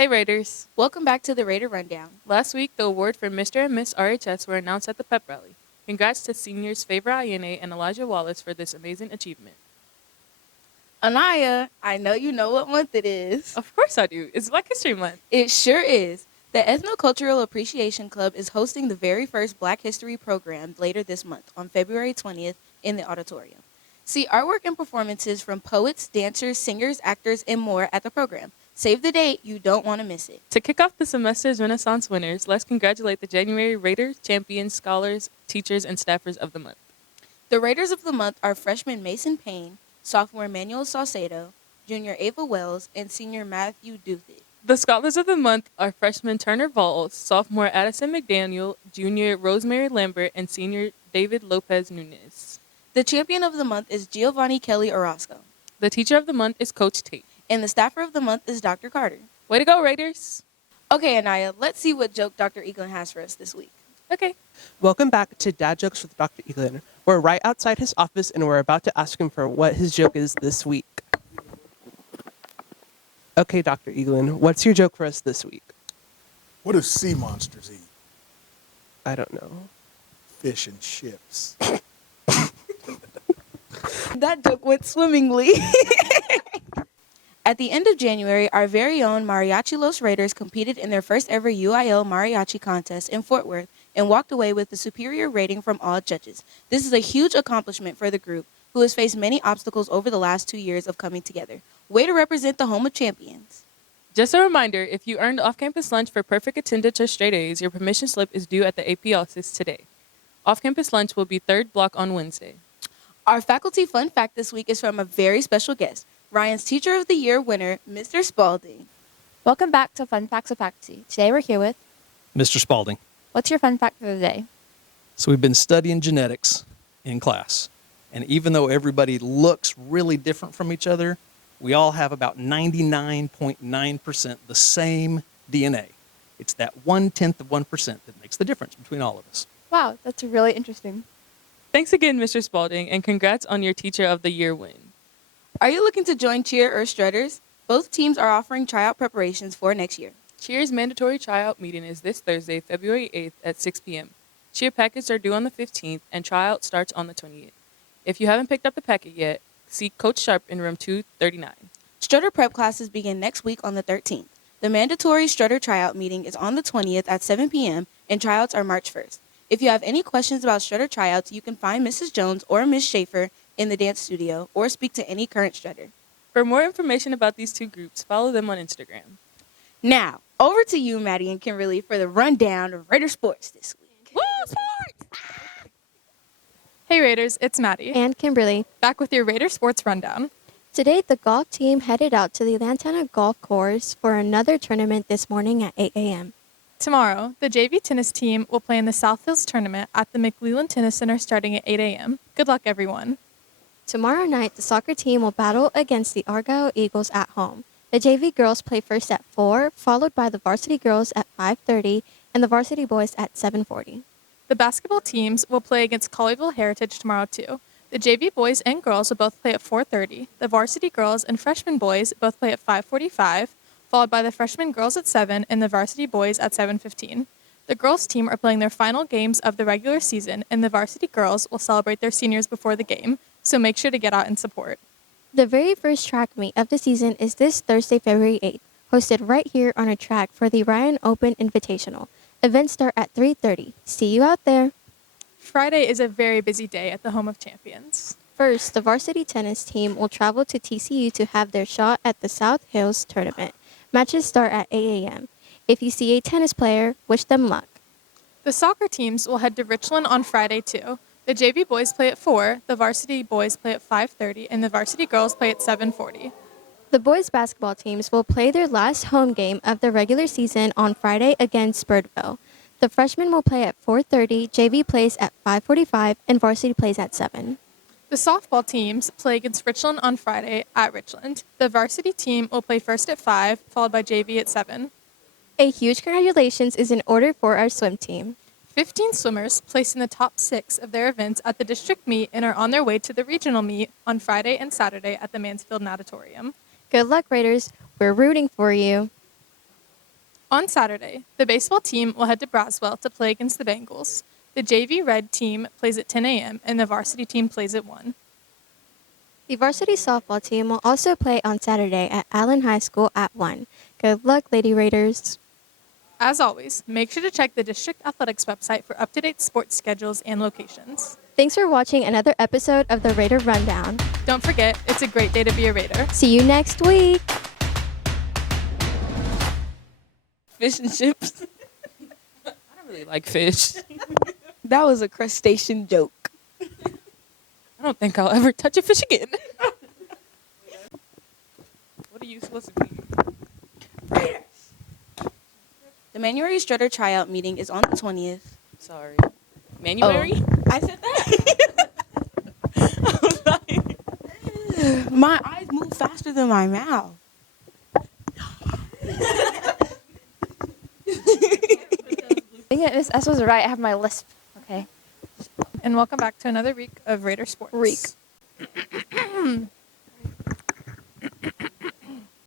Hey Raiders! Welcome back to the Raider Rundown. Last week, the award for Mr. and Miss RHS were announced at the pep rally. Congrats to seniors Favor Ayene and Elijah Wallace for this amazing achievement. Anaya, I know you know what month it is. Of course I do. It's Black History Month. It sure is. The Ethnocultural Appreciation Club is hosting the very first Black History program later this month on February 20th in the auditorium. See artwork and performances from poets, dancers, singers, actors, and more at the program. Save the date. You don't want to miss it. To kick off the semester's Renaissance winners, let's congratulate the January Raiders, champions, scholars, teachers, and staffers of the month. The Raiders of the month are freshman Mason Payne, sophomore Manuel Saucedo, junior Ava Wells, and senior Matthew Duthit. The scholars of the month are freshman Turner Valls, sophomore Addison McDaniel, junior Rosemary Lambert, and senior David Lopez Nunez. The champion of the month is Giovanni Kelly Orozco. The teacher of the month is Coach Tate. And the staffer of the month is Dr. Carter. Way to go, Raiders! Okay, Anaya, let's see what joke Dr. Eaglin has for us this week. Okay. Welcome back to Dad Jokes with Dr. Eaglin. We're right outside his office and we're about to ask him for what his joke is this week. Okay, Dr. Eaglin, what's your joke for us this week? What do sea monsters eat? I don't know. Fish and chips. That joke went swimmingly. At the end of January, our very own Mariachi Los Raiders competed in their first ever UIL Mariachi contest in Fort Worth and walked away with a superior rating from all judges. This is a huge accomplishment for the group, who has faced many obstacles over the last 2 years of coming together. Way to represent the home of champions. Just a reminder, if you earned off-campus lunch for perfect attendance or straight A's, your permission slip is due at the AP office today. Off-campus lunch will be third block on Wednesday. Our faculty fun fact this week is from a very special guest, Ryan's Teacher of the Year winner, Mr. Spalding. Welcome back to Fun Facts of Faculty. Today we're here with Mr. Spalding. What's your fun fact for the day? So we've been studying genetics in class. And even though everybody looks really different from each other, we all have about 99.9% the same DNA. It's that 1/10 that makes the difference between all of us. Wow, that's really interesting. Thanks again, Mr. Spalding, and congrats on your Teacher of the Year win. Are you looking to join Cheer or Strutters? Both teams are offering tryout preparations for next year. Cheer's mandatory tryout meeting is this Thursday, February 8th at 6 p.m. Cheer packets are due on the 15th, and tryout starts on the 20th. If you haven't picked up the packet yet, see Coach Sharp in room 239. Strutter prep classes begin next week on the 13th. The mandatory Strutter tryout meeting is on the 20th at 7 p.m., and tryouts are March 1st. If you have any questions about Strutter tryouts, you can find Mrs. Jones or Ms. Schaefer in the dance studio or speak to any current Strutter. For more information about these two groups, follow them on Instagram. Now, over to you, Maddie and Kimberly, for the rundown of Raider sports this week. Woo, sports! Hey Raiders, it's Maddie. And Kimberly. Back with your Raider Sports Rundown. Today, the golf team headed out to the Lantana Golf Course for another tournament this morning at 8 a.m. Tomorrow, the JV tennis team will play in the South Hills tournament at the McLeland Tennis Center starting at 8 a.m. Good luck, everyone. Tomorrow night, the soccer team will battle against the Argyle Eagles at home. The JV girls play first at 4, followed by the varsity girls at 5:30 and the varsity boys at 7:40. The basketball teams will play against Colleyville Heritage tomorrow too. The JV boys and girls will both play at 4:30. The varsity girls and freshman boys both play at 5:45, followed by the freshman girls at 7 and the varsity boys at 7:15. The girls team are playing their final games of the regular season, and the varsity girls will celebrate their seniors before the game, so make sure to get out and support. The very first track meet of the season is this Thursday, February 8th, hosted right here on a track for the Ryan Open Invitational. Events start at 3:30. See you out there. Friday is a very busy day at the Home of Champions. First, the varsity tennis team will travel to TCU to have their shot at the South Hills tournament. Matches start at 8 a.m. If you see a tennis player, wish them luck. The soccer teams will head to Richland on Friday too. The JV boys play at 4, the varsity boys play at 5:30, and the varsity girls play at 7:40. The boys basketball teams will play their last home game of the regular season on Friday against Birdville. The freshmen will play at 4:30, JV plays at 5:45, and varsity plays at 7. The softball teams play against Richland on Friday at Richland. The varsity team will play first at 5, followed by JV at 7. A huge congratulations is in order for our swim team. 15 swimmers placed in the top 6 of their events at the district meet and are on their way to the regional meet on Friday and Saturday at the Mansfield Natatorium. Good luck, Raiders. We're rooting for you. On Saturday, the baseball team will head to Braswell to play against the Bengals. The JV Red team plays at 10 a.m. and the varsity team plays at 1. The varsity softball team will also play on Saturday at Allen High School at 1. Good luck, Lady Raiders. As always, make sure to check the district athletics website for up-to-date sports schedules and locations. Thanks for watching another episode of the Raider Rundown. Don't forget, it's a great day to be a Raider. See you next week. Fish and chips. I don't really like fish. That was a crustacean joke. I don't think I'll ever touch a fish again. What are you supposed to be? The Manuary Strutter tryout meeting is on the 20th. Sorry. Manuary? I said that. My eyes move faster than my mouth. Dang it, Miss S was right. I have my lisp. Okay. And welcome back to another week of Raider Sports. Reek.